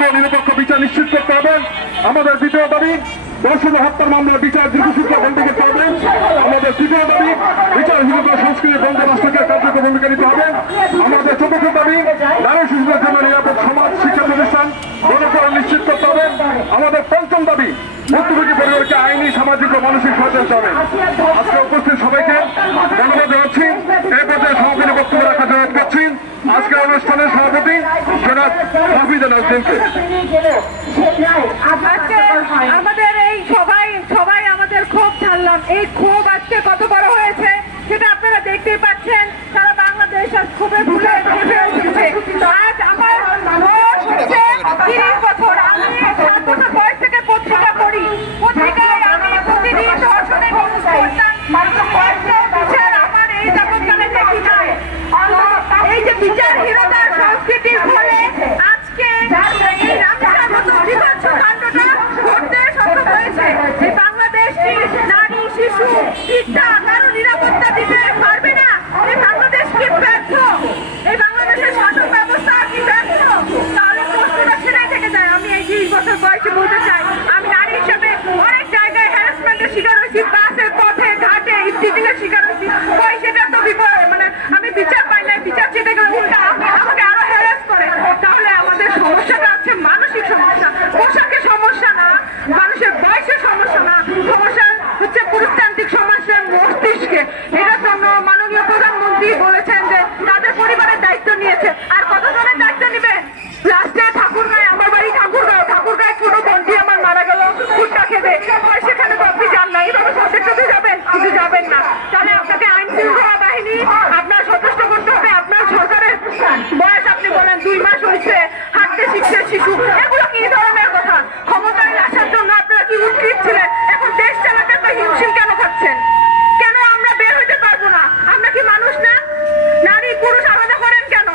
দ্রুত নিরপেক্ষ বিচার নিশ্চিত করতে হবে। আমাদের দ্বিতীয় দাবি দর্শন হত্যার মামলার বিচার দীর্ঘসূত্র বন্ধ করতে হবে। আমাদের তৃতীয় দাবি বিচারহীনতা সংস্কৃতি বন্ধ রাষ্ট্রকে কার্যকর ভূমিকা নিতে হবে। আমাদের চতুর্থ দাবি নারী শিশুদের জন্য নিরাপদ সমাজ শিক্ষা প্রতিষ্ঠান গণকরণ নিশ্চিত করতে হবে। আমাদের পঞ্চম দাবি ভুক্তভোগী পরিবারকে আইনি সামাজিক ও মানসিক সহায়তা দিতে হবে। আজকে উপস্থিত সবাইকে ধন্যবাদ জানাচ্ছি। এই পর্যায়ে সভাপতি বক্তব্য রাখার জন্য করছি আজকের অনুষ্ঠানের সভাপতি জনাব হাফিজ নাজরীনকে। আমাদের এই সবাই আমাদের ক্ষোভ ছাড়লাম। এই ক্ষোভ আজকে কত বড় হয়েছে সেটা আপনারা দেখতেই পাচ্ছেন। সারা বাংলাদেশ আজ ক্ষোভে ভুলে এসেছে। আজ আমার বয়স হচ্ছে 30 বছর। আমি 7 বছর বয়স থেকে পত্রিকা পড়ি। পত্রিকায় আমি প্রতিদিন ধর্ষণের নিউজ পড়তাম। বিচার আমার এই জগৎকালে দেখি নাই। এই যে বিচারহীনতার সংস্কৃতির ফলে আজকে এই রামসার মতো বিভৎস কাণ্ডটা ঘটতে সক্ষম হয়েছে। এই বাংলাদেশটি নারী শিশু পিতা কারো নিরাপত্তা দিতে পারবে না। এই বাংলাদেশ কি ব্যর্থ? এই বাংলাদেশের শাসন ব্যবস্থা কি ব্যর্থ? তাহলে প্রশ্নটা সেটাই থেকে যায়। আমি এই 30 বছর বয়সে বলতে চাই, আমি নারী হিসেবে অনেক জায়গায় হ্যারাসমেন্টের শিকার হয়েছি। বাসে পথে ঘাটে স্টিচিং এর শিকার হয়েছি। সেটা তো মানে আমি বিচার পাই না। বিচার চেতে গেলে উল্টা আমাকে আরো হ্যারাস করে। তাহলে আমাদের সমস্যাটা হচ্ছে মানসিক সমস্যা, পোশাকের সমস্যা না, মানুষের বয়সের সমস্যা না, সমস্যা হচ্ছে পুরুষতান্ত্রিক সমাজের মস্তিষ্কে। এটার জন্য মাননীয় প্রধানমন্ত্রী বলেছেন যে তাদের পরিবারের দায়িত্ব নিয়েছে। আর কতজনের দায়িত্ব নিবে? লাস্টে ঠাকুরগাঁয়, আমার বাড়ি ঠাকুরগাঁয় ছোট বোনটি আমার মারা গেল ভুট্টা খেতে। সেখানে তো আপনি যান না। এইভাবে প্রত্যেকটাতে যাবেন, কিন্তু যাবেন না। তাহলে আপনাকে আইন শৃঙ্খলা বাহিনী আপনার সচেষ্ট করতে হবে। আপনার সরকারের বয়স আপনি বলেন 2 মাস হয়েছে, হাঁটতে শিখছে শিশু। এগুলো কি ধরনের কথা? ক্ষমতায় আসার জন্য আপনারা কি উৎকৃত ছিলেন? এখন দেশ চালাতে তো হিমশিম কেন খাচ্ছেন? কেন আমরা বের হইতে পারবো না? আমরা কি মানুষ না? নারী পুরুষ আলাদা করেন কেন?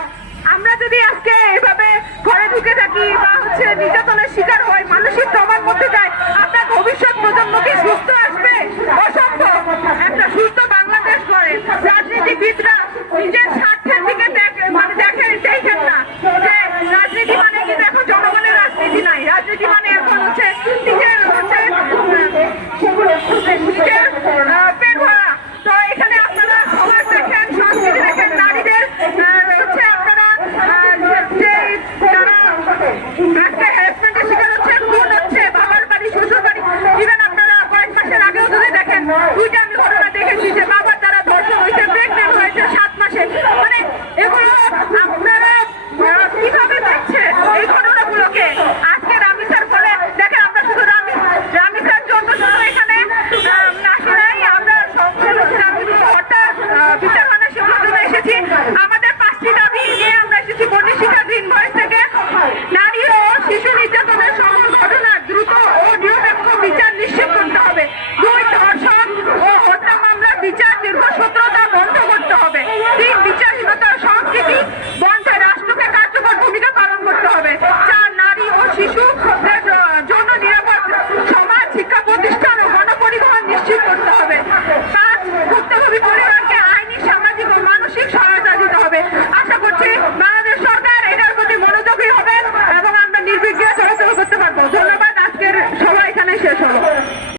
আমরা যদি আজকে এভাবে ঘরে ঢুকে থাকি বা নির্যাতনের শিকার হয়, মানসিক ট্রমার মধ্যে যায়, আপনার ভবিষ্যৎ প্রজন্ম কি সুস্থ আসবে? অসম্ভব। একটা সুস্থ বাংলাদেশ করে রাজনীতিবিদরা নিজের স্বার্থের দিকে দেখেন না। যে রাজনীতি মানে কিন্তু এখন জনগণের রাজনীতি নাই। রাজনীতি মানে এখন হচ্ছে নিজের পেট ভরা। তো এখানে আপনারা সমাজ দেখেন, সংস্কৃতি দেখেন, নারীদের হচ্ছে আপনারা যে তারা আজকে